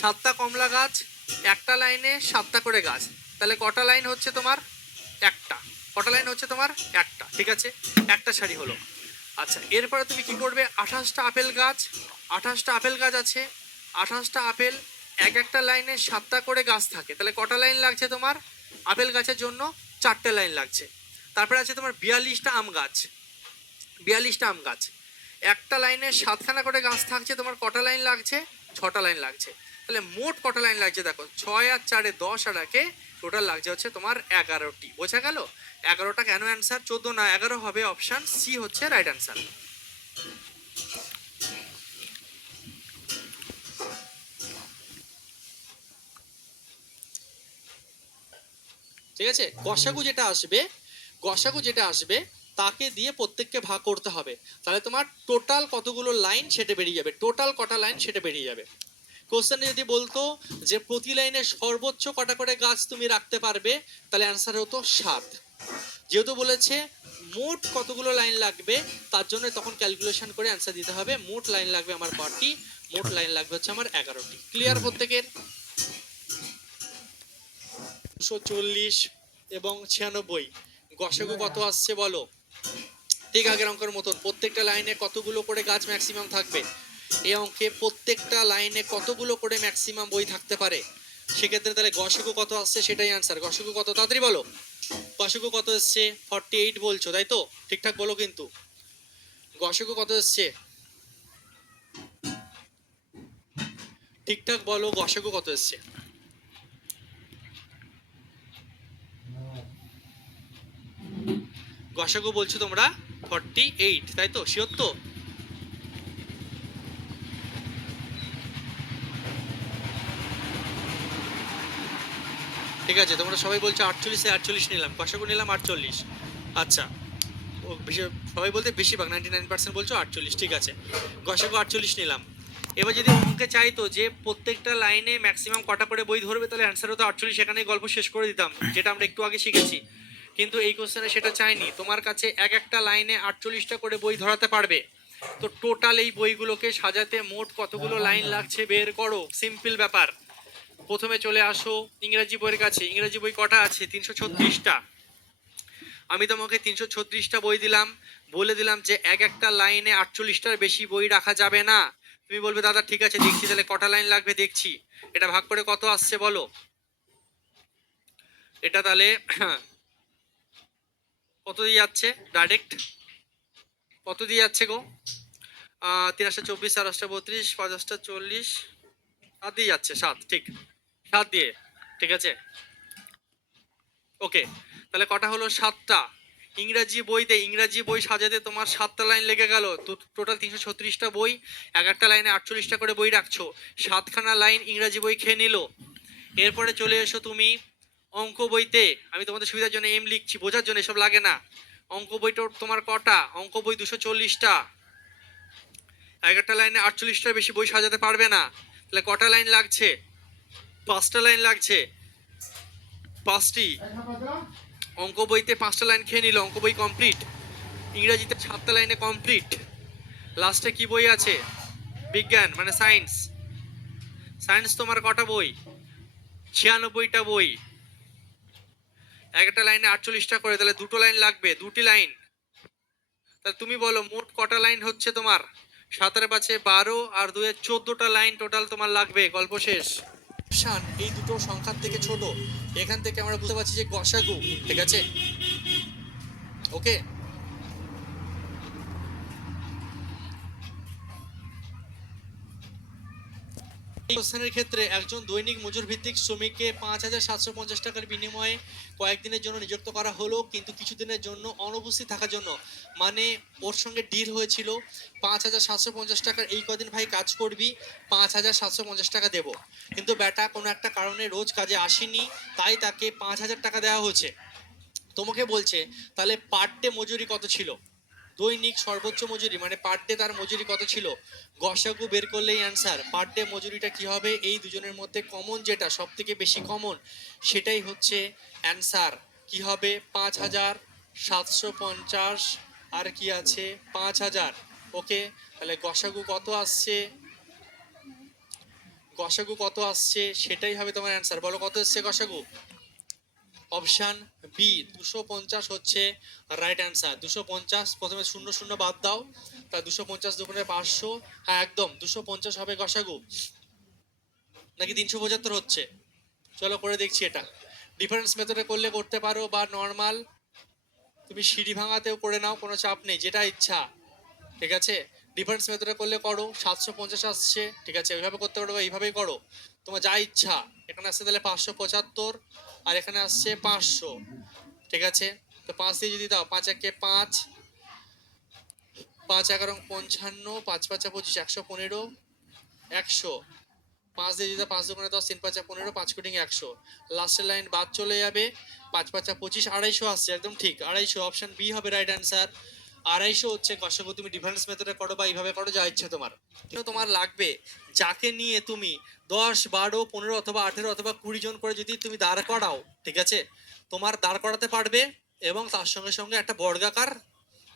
7টা কমলা গাছ, একটা লাইনে 7টা করে গাছ, তাহলে কটা লাইন হচ্ছে তোমার, একটা। কটা লাইন হচ্ছে তোমার, একটা, ঠিক আছে, একটা শাড়ি হলো। আচ্ছা এরপরে তুমি কি করবে, 28টা আপেল গাছ, 28টা আপেল গাছ আছে, 28টা আপেল, এক একটা লাইনে 7টা করে গাছ থাকে, তাহলে কটা লাইন লাগছে তোমার, আপেল গাছের জন্য 4টে লাইন লাগছে। তারপরে আছে তোমার 42টা আম গাছ, 42টা আম গাছ, একটা লাইনে 7খানা করে গাছ থাকছে, তোমার কটা লাইন লাগছে, 6টা লাইন লাগছে। তাহলে মোট কটা লাইন লাগছে, দেখো 6 আর 4 10 আর 1 টোটাল লাগছে হচ্ছে তোমার 11টি। বোঝা গেল? 11টা কেন অ্যান্সার, 14 না 11 হবে, অপশান সি হচ্ছে রাইট অ্যান্সার। ঠিক আছে, গসাগু যেটা আসবে, গসাগু যেটা আসবে তাকে দিয়ে প্রত্যেককে ভাগ করতে হবে, তাহলে তোমার টোটাল কতগুলো লাইন সেটা বেরিয়ে যাবে, টোটাল কটা লাইন সেটা বেরিয়ে যাবে। কোশ্চেনে যদি বলতো যে প্রতি লাইনে সর্বোচ্চ কটা করে গাছ তুমি রাখতে পারবে, তাহলে অ্যান্সার হতো 7। যেহেতু বলেছে মোট কতগুলো লাইন লাগবে, তার জন্য তখন ক্যালকুলেশন করে অ্যান্সার দিতে হবে। মোট লাইন লাগবে আমার 12টি, মোট লাইন লাগবে হচ্ছে আমার 11টি। ক্লিয়ার প্রত্যেকের? 240 এবং 96 গসাগু কত আসছে বলো? ঠিক আগের অঙ্কের মতন প্রত্যেকটা লাইনে কতগুলো করে গাছ ম্যাক্সিমাম থাকবে, এই অঙ্কে প্রত্যেকটা লাইনে কতগুলো করে ম্যাক্সিমাম বই থাকতে পারে, সেক্ষেত্রে তাহলে গসাগু কত আসছে সেটাই অ্যান্সার। গসাগু কত, তাড়াতাড়ি বলো, গসাগু কত এসছে, 48 বলছো তাই তো, ঠিকঠাক বলো কিন্তু। গসাগু কত এসছে, ঠিকঠাক বলো, গসাগু কত এসছে। গসাগু বলছো তোমরা 48, তাই তো, শিওর তো? ঠিক আছে, তোমরা সবাই বলছো 48 এ 48 নিলাম, গসাগু নিলাম 48। আচ্ছা ও বেশি সবাই বলতে বেশিরভাগ 99% বলছো 48, ঠিক আছে, গসাগু 48 নিলাম। এবার যদি অঙ্কে চাইতো যে প্রত্যেকটা লাইনে ম্যাক্সিমাম কটা করে বই ধরবে, তাহলে অ্যান্সার হতো 48, এখানেই গল্প শেষ করে দিতাম, যেটা আমরা একটু আগে শিখেছি। কিন্তু এই কোশ্চেনে সেটা চাইনি, তোমার কাছে এক একটা লাইনে 48টা করে বই ধরাতে পারবে। তো টোটাল এই বইগুলোকে সাজাতে মোট কতগুলো লাইন লাগছে বের করো, সিম্পল ব্যাপার। প্রথমে চলে আসো ইংরেজি বইয়ের কাছে। ইংরেজি বই কটা আছে? 336টা। আমি তোমাকে 336টা বই দিলাম, বলে দিলাম যে এক একটা লাইনে 48টার বেশি বই রাখা যাবে না। তুমি বলবে দাদা ঠিক আছে দেখছি, তাহলে কটা লাইন লাগবে দেখছি। এটা ভাগ করে কত আসছে বলো? এটা তাহলে কত দিয়ে যাচ্ছে ডাইরেক্ট? কত দিয়ে যাচ্ছে গো? 3 24, 4 32, 5 40, 7 দিয়ে যাচ্ছে, 7, ঠিক, 7 দিয়ে, ঠিক আছে, ওকে। তাহলে কটা হলো? 7টা। ইংরাজি বই সাজাতে তোমার 7টা লাইন লেগে গেল। তো টোটাল 336টা বই, এক একটা লাইনে 48টা করে বই রাখছো, 7খানা লাইন ইংরাজি বই খেয়ে নিল। এরপরে চলে এসো তুমি অঙ্ক বইতে। আমি তোমাদের সুবিধার জন্য এম লিখছি, বোঝার জন্য, এসব লাগে না। অঙ্ক বইটা তোমার কটা? অঙ্ক বই 240টা। এক একটা লাইনে 48টার বেশি বই সাজাতে পারবে না, তাহলে কটা লাইন লাগছে? 5টা লাইন লাগছে, 5টি। অঙ্ক বইতে 5টা লাইন খেয়ে নিল, অঙ্ক বই কমপ্লিট। ইংরেজিতে 7টা লাইনে কমপ্লিট। লাস্টে কি বই আছে? বিজ্ঞান মানে সায়েন্স। সায়েন্স তোমার কটা বই? 96টা বই। একটা লাইনে 48টা করে, তাহলে 2টো লাইন লাগবে, 2টি লাইন। তাহলে তুমি বলো মোট কটা লাইন হচ্ছে তোমার? 7 আর 5 12 আর 2 14টা লাইন টোটাল তোমার লাগবে, গল্প শেষ। এই দুটো সংখ্যার থেকে ছোট, এখান থেকে আমরা বুঝতে পারছি যে গসাগু, ঠিক আছে, ওকে। এই কোশ্চেনের ক্ষেত্রে একজন দৈনিক মজুর ভিত্তিক শ্রমিককে 5,750 টাকার বিনিময়ে কয়েকদিনের জন্য নিযুক্ত করা হলো, কিন্তু কিছুদিনের জন্য অনুপস্থিত থাকার জন্য, মানে ওর সঙ্গে ডিল হয়েছিল 5,750 টাকার এই কদিন ভাই কাজ করবি, 5,750 টাকা দেবো, কিন্তু বেটা কোনো একটা কারণে রোজ কাজে আসেনি, তাই তাকে 5,000 টাকা দেওয়া হয়েছে। তোমাকে বলছে তাহলে পার ডে মজুরি কত ছিল? দৈনিক সর্বোচ্চ মজুরি মানে পার ডে তার মজুরি কত ছিল? গসাগু বের করলেই অ্যান্সার। পার ডে মজুরিটা কি হবে? এই দুজনের মধ্যে কমন যেটা, সব থেকে বেশি কমন, সেটাই হচ্ছে অ্যান্সার। কি হবে? 5,750 আর কি আছে 5,000, ওকে। তাহলে গসাগু কত আসছে? গসাগু কত আসছে সেটাই হবে তোমার অ্যান্সার। বলো কত এসছে গসাগু? অপশান বি 250 হচ্ছে রাইট অ্যান্সার। 250, প্রথমে 0 0 বাদ দাও, তা 250 দুগুণে 500, হ্যাঁ একদম 250 হবে গসাগু, নাকি 375 হচ্ছে? চলো করে দেখছি এটা। ডিফারেন্স মেথডে করলে করতে পারো, বা নর্মাল তুমি সিঁড়ি ভাঙাতেও করে নাও, কোনো চাপ নেই, যেটা ইচ্ছা, ঠিক আছে। ডিফারেন্স মেথডে করলে করো, 750 আসছে, ঠিক আছে, ওইভাবে করতে পারো বা এইভাবেই করো, তোমার যা ইচ্ছা। এখানে আসছে তাহলে 575, আর এখানে আসছে 500, ঠিক আছে। তো 5 দিয়ে যদি দাও, 5 একে 5, 5 11 55, 5 5 25, 115, 100। 5 দিয়ে যদি 5 দুগুণে 10, 3 5 15, 5 কোটিং 100। লাস্টের লাইন বাদ চলে যাবে, 5 5 25, 250 আসছে, একদম ঠিক 250। অপশন বি হবে রাইট অ্যান্সার। 250 হচ্ছে গসাগু। তুমি ডিফারেন্স মেথডে করো বা এইভাবে করো, যা ইচ্ছা তোমার। কিন্তু তোমার লাগবে যাকে নিয়ে তুমি 10 12 15 অথবা 18 অথবা 20 জন করে যদি তুমি দাঁড় করাও, ঠিক আছে, তোমার দাঁড় করাতে পারবে এবং তার সঙ্গে সঙ্গে একটা বর্গাকার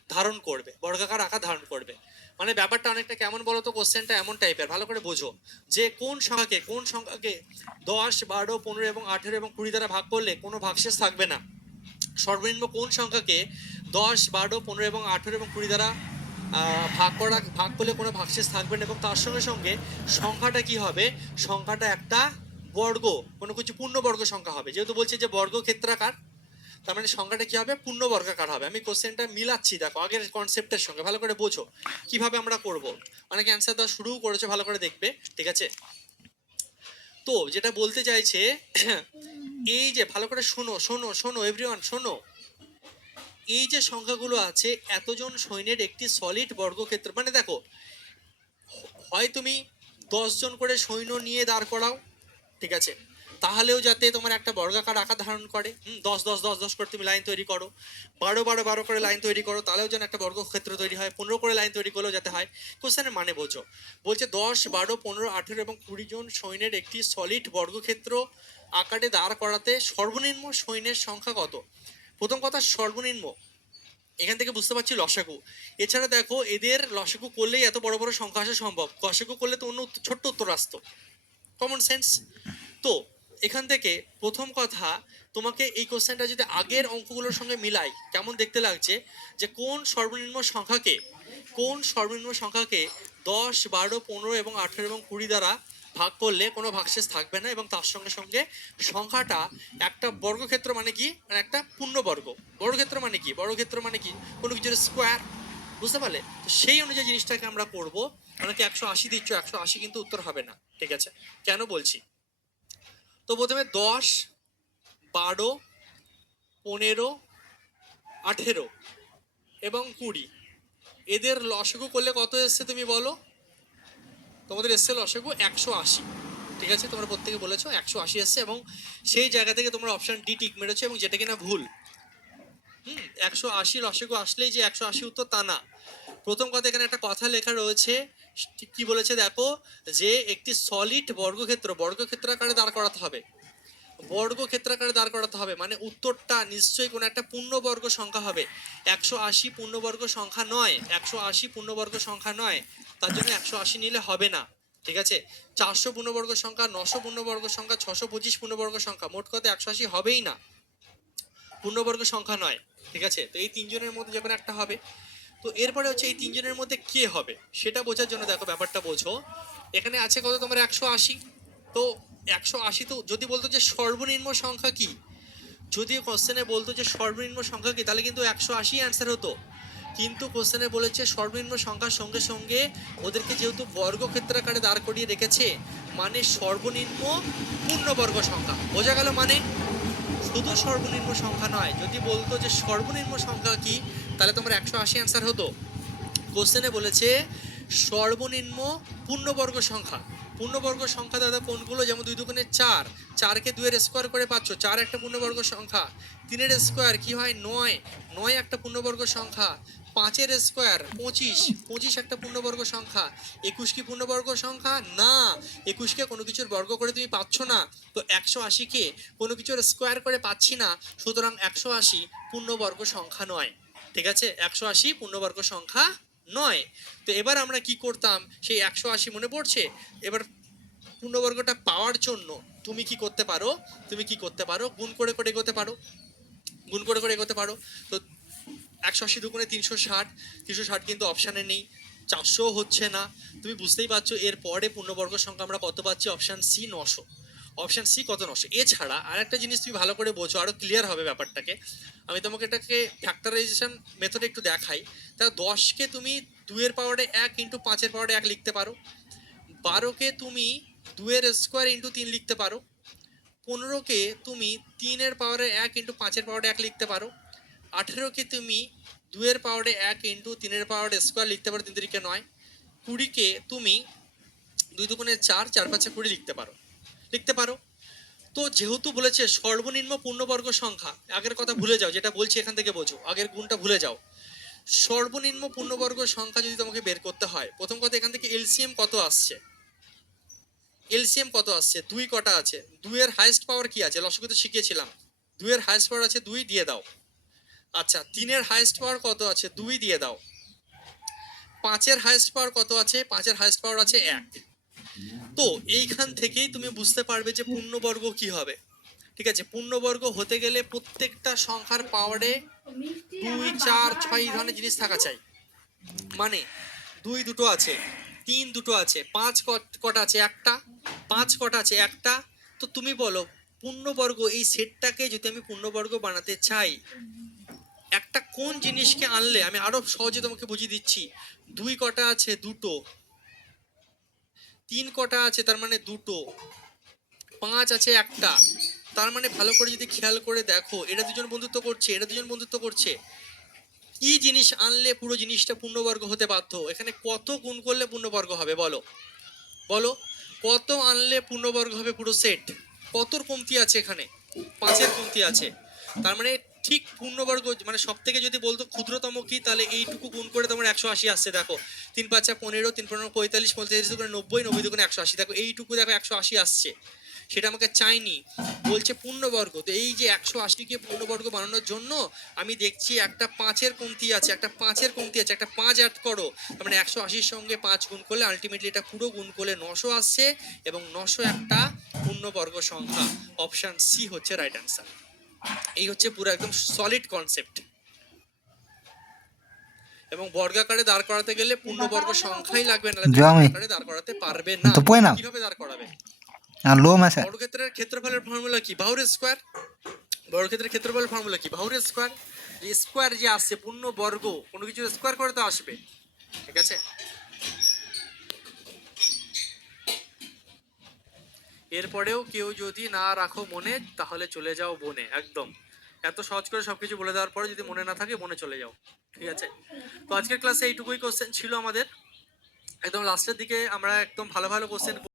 ধারণ করবে, বর্গাকার আকার ধারণ করবে। মানে ব্যাপারটা অনেকটা কেমন বলো তো? কোশ্চেনটা এমন টাইপের, ভালো করে বোঝো, যে কোন সংখ্যাকে 10 12 15 এবং 18 এবং 20 দ্বারা ভাগ করলে কোনো ভাগশেষ থাকবে না। সর্বনিম্ন কোন সংখ্যাকে 10 12 15 এবং 18 এবং 20 দ্বারা ভাগ করলে কোনো ভাগশেষ থাকবে না, এবং তার সঙ্গে সঙ্গে সংখ্যাটা কি হবে? সংখ্যাটা একটা বর্গ, কোনো কিছু পূর্ণবর্গ সংখ্যা হবে। যেহেতু বলছে যে বর্গক্ষেত্রাকার, তার মানে সংখ্যাটা কি হবে? পূর্ণ বর্গাকার হবে। আমি কোশ্চেনটা মিলাচ্ছি, দেখো আগের কনসেপ্টের সঙ্গে, ভালো করে বোঝো কিভাবে আমরা করব। অনেকে অ্যান্সার দেওয়া শুরু করেছে, ভালো করে দেখবে, ঠিক আছে। তো যেটা বলতে চাইছে, এই যে ভালো করে শোনো শোনো শোনো এভরিওয়ান শোনো, এই যে সংখ্যাগুলো আছে, এতজন সৈন্যের একটি সলিড বর্গক্ষেত্র, মানে দেখো, হয় তুমি 10 জন করে সৈন্য নিয়ে দাঁড় করাও, ঠিক আছে, তাহলেও যাতে তোমার একটা বর্গাকার আকার ধারণ করে। 10 10 10 10 করে তুমি লাইন তৈরি করো, 12 12 12 করে লাইন তৈরি করো, তাহলেও যেন একটা বর্গক্ষেত্র তৈরি হয়। 15 করে লাইন তৈরি করলেও যাতে হয়। কোশ্চেনের মানে বোঝো। বলছে 10 12 15 18 এবং 20 জন সৈন্যের একটি সলিড বর্গক্ষেত্র আকারে দাঁড় করাতে সর্বনিম্ন সৈন্যের সংখ্যা কত? প্রথম কথা সর্বনিম্ন, এখান থেকে বুঝতে পারছি লসাগু। এছাড়া দেখো এদের লসাগু করলেই এত বড় বড় সংখ্যা আসা সম্ভব, গসাগু করলে তো অন্য ছোট্ট উত্তর আসতো। Common sense. তো এখান থেকে প্রথম কথা, তোমাকে এই কোশ্চেনটা যদি আগের অঙ্কগুলোর সঙ্গে মিলাই, কেমন দেখতে লাগছে যে কোন সর্বনিম্ন সংখ্যাকে 10 12 15 এবং 18 এবং 20 দ্বারা ভাগ করলে কোনো ভাগশেষ থাকবে না, এবং তার সঙ্গে সঙ্গে সংখ্যাটা একটা বর্গক্ষেত্র মানে কি, মানে একটা পূর্ণবর্গ। বর্গক্ষেত্র মানে কি, বর্গক্ষেত্র মানে কি কোনো কিছুর স্কোয়ার, বুঝতে পারলে? তো সেই অনুযায়ী জিনিসটাকে আমরা করব। অনেকে 180 দিচ্ছ, 180 কিন্তু উত্তর হবে না, ঠিক আছে? কেন বলছি, তো প্রথমে 10 12 15 18 এবং 20 এদের লসাগু করলে কত এসছে তুমি বলো? তোমাদের এসছে লসাগু 180, ঠিক আছে? তোমরা প্রত্যেকে বলেছো 180 এসছে, এবং সেই জায়গা থেকে তোমরা অপশন ডি টিক মেরেছো, এবং যেটা কিনা ভুল। 180 লসাগু আসলেই যে 180 উত্তর তা না। প্রথম কথা, এখানে একটা কথা লেখা রয়েছে, কি বলেছে দেখো, যে একটি সলিড বর্গক্ষেত্রাকারে দাঁড় করাতে হবে। বর্গক্ষেত্রাকারে দাঁড় করাতে হবে মানে উত্তরটা নিশ্চয়ই কোনো একটা পূর্ণবর্গ সংখ্যা হবে। 180 পূর্ণবর্গ সংখ্যা নয়, 180 পূর্ণবর্গ সংখ্যা নয়, তার জন্য 180 নিলে হবে না, ঠিক আছে? 400 পূর্ণবর্গ সংখ্যা, 900 পূর্ণবর্গ সংখ্যা, 625 পূর্ণবর্গ সংখ্যা, মোট কথা 180 হবেই না, পূর্ণবর্গ সংখ্যা নয়, ঠিক আছে? তো এই তিনজনের মধ্যে যখন একটা হবে, তো এরপরে হচ্ছে এই তিনজনের মধ্যে কে হবে সেটা বোঝার জন্য দেখো ব্যাপারটা বোঝো। এখানে আছে কত তোমার 180, তো 180 তো যদি বলতো যে সর্বনিম্ন সংখ্যা কি, যদি কোশ্চেনে বলতো যে সর্বনিম্ন সংখ্যা কি, তাহলে কিন্তু 180 অ্যান্সার হতো। কিন্তু কোশ্চেনে বলেছে সর্বনিম্ন সংখ্যার সঙ্গে সঙ্গে ওদেরকে যেহেতু বর্গক্ষেত্রাকারে দাঁড় করিয়ে রেখেছে, মানে সর্বনিম্ন পূর্ণবর্গ সংখ্যা, বোঝা গেল? মানে শুধু সর্বনিম্ন সংখ্যা নয়, যদি বলতো যে সর্বনিম্ন সংখ্যা কি, তাহলে তোমার 180 অ্যান্সার হতো। কোশ্চেনে বলেছে সর্বনিম্ন পূর্ণবর্গ সংখ্যা। পূর্ণবর্গ সংখ্যা দাদা কোনগুলো? যেমন 2 দুগুণে 4, 4কে 2 এর স্কোয়ার করে পাচ্ছ, 4 একটা পূর্ণবর্গ সংখ্যা। 3 এর স্কোয়ার কি হয়? 9, 9 একটা পূর্ণবর্গ সংখ্যা। 5 এর স্কোয়ার 25, 25 একটা পূর্ণবর্গ সংখ্যা। 21 কি পূর্ণবর্গ সংখ্যা? না, 21কে কোনো কিছুর বর্গ করে তুমি পাচ্ছ না, তো 180কে কোনো কিছুর স্কোয়ার করে পাচ্ছি না, সুতরাং 180 পূর্ণবর্গ সংখ্যা নয়, ঠিক আছে? 180 পূর্ণবর্গ সংখ্যা নয়। তো এবার আমরা কি করতাম, সেই 180 মনে পড়ছে? এবার পূর্ণবর্গটা পাওয়ার জন্য তুমি কি করতে পারো, গুণ করে করে এগোতে পারো, গুণ করে করে এগোতে পারো। তো 180 দুগুণে 360, 360 কিন্তু অপশানে নেই, 400 হচ্ছে না। তুমি বুঝতেই পারছো এর পরে পূর্ণবর্গ সংখ্যা আমরা কত পাচ্ছি? অপশান সি 900, অপশান সি কত? 900। এছাড়া আর একটা জিনিস তুমি ভালো করে বোঝো, আরো ক্লিয়ার হবে ব্যাপারটাকে, আমি তোমাকে এটাকে ফ্যাক্টরাইজেশন মেথডে একটু দেখাই। তা 10কে তুমি 2 এর পাওয়ারে 1 ইন্টু 5 এর পাওয়ারে 1 লিখতে পারো, 12কে তুমি 2 এর স্কোয়ার ইন্টু 3 লিখতে পারো, 15কে তুমি 3 এর পাওয়ারে 1 ইন্টু 5 এর পাওয়ারে 1 লিখতে পারো, 18কে তুমি 2 এর পাওয়ারে 1 ইন্টু 3 এর পাওয়ারে স্কোয়ার লিখতে পারো, 3 3কে 9, 20কে তুমি 2 দুগুণে 4, 4 5 20 লিখতে পারো। তো যেহেতু বলেছে সর্বনিম্ন পূর্ণবর্গ সংখ্যা, আগের কথা ভুলে যাও, যেটা বলছি এখান থেকে বোঝো, আগের গুণটা ভুলে যাও। সর্বনিম্ন পূর্ণবর্গ সংখ্যা যদি তোমাকে বের করতে হয়, প্রথম কথা এখান থেকে এলসিএম কত আসছে, এলসিএম কত আসছে? 2 কটা আছে? 2 এর হাইয়েস্ট পাওয়ার কি আছে? লসাগু তো শিখিয়েছিলাম, 2 এর হাইয়েস্ট পাওয়ার আছে 2, দিয়ে দাও। আচ্ছা, 3 এর হাইয়েস্ট পাওয়ার কত আছে? 2, দিয়ে দাও। 5 এর হাইয়েস্ট পাওয়ার কত আছে? 5 এর হাইয়েস্ট পাওয়ার আছে 1। তো এইখান থেকেই তুমি বুঝতে পারবে যে পূর্ণবর্গ কি হবে, ঠিক আছে? পূর্ণবর্গ হতে গেলে প্রত্যেকটা সংখ্যার পাওয়ারে 2 4 6 এই ধরনের জিনিস থাকা চাই। মানে 2 দুটো আছে, 3 দুটো আছে, 5 কটা আছে? একটা। 5 কটা আছে? একটা। তো তুমি বলো পূর্ণবর্গ এই সেটটাকে যদি আমি পূর্ণবর্গ বানাতে চাই, একটা কোন জিনিসকে আনলে, আমি আরো সহজে তোমাকে বুঝিয়ে দিচ্ছি। 2 কটা আছে? দুটো। 3 কটা আছে? তার মানে দুটো। 5 আছে একটা, তার মানে ভালো করে যদি খেয়াল করে দেখো, এরা দুজন বন্ধুত্ব করছে, এরা দুজন বন্ধুত্ব করছে। কি জিনিস আনলে পুরো জিনিসটা পূর্ণবর্গ হতে বাধ্য? এখানে কত গুণ করলে পূর্ণবর্গ হবে বলো, বলো কত আনলে পূর্ণবর্গ হবে পুরো সেট? কতর কমতি আছে এখানে? 5-এর কমতি আছে। তার মানে ঠিক পূর্ণবর্গ মানে সব থেকে যদি বলতো ক্ষুদ্রতম কি, তাহলে এইটুকু গুণ করে তোমার 180 আসছে। দেখো 3 5 15, 3 15 45, 45 দুগুণে 90, 90 দুগুণে 180। দেখো এইটুকু দেখো 180 আসছে, সেটা আমাকে চাইনি, বলছে পূর্ণবর্গ। তো এই যে 180কে পূর্ণবর্গ বানানোর জন্য আমি দেখছি একটা 5-এর কমতি আছে, একটা 5-এর কমতি আছে, একটা 5 অ্যাড করো। তার মানে 180-র সঙ্গে 5 গুণ করলে আলটিমেটলি এটা পুরো গুণ করলে 900 আসছে, এবং 900 একটা পূর্ণবর্গ সংখ্যা। অপশন সি হচ্ছে রাইট অ্যান্সার। এই হচ্ছে পুরো একদম সলিড কনসেপ্ট। এবং বর্গাকারে দাঁড় করাতে গেলে পূর্ণবর্গ সংখ্যাই লাগবে, না বর্গাকারে দাঁড় করাতে পারবে না। কিভাবে দাঁড় করাবে? বর্গক্ষেত্রের ক্ষেত্রফলের ফর্মুলা কি? বাহুর স্কয়ার। বর্গক্ষেত্রের ক্ষেত্রফলের ফর্মুলা কি? বাহুর স্কয়ার। স্কয়ার যে আসছে পূর্ণবর্গ, কোনো কিছু স্কয়ার করে তো আসবে, ঠিক আছে? এরপরেও কেউ যদি না রাখো মনে, তাহলে চলে যাও বনে। একদম এত সহজ করে সবকিছু বলে দেওয়ার পরে যদি মনে না থাকে, বনে চলে যাও, ঠিক আছে? তো আজকের ক্লাসে এইটুকুই কোশ্চেন ছিল আমাদের। একদম লাস্টের দিকে আমরা একদম ভালো ভালো কোশ্চেন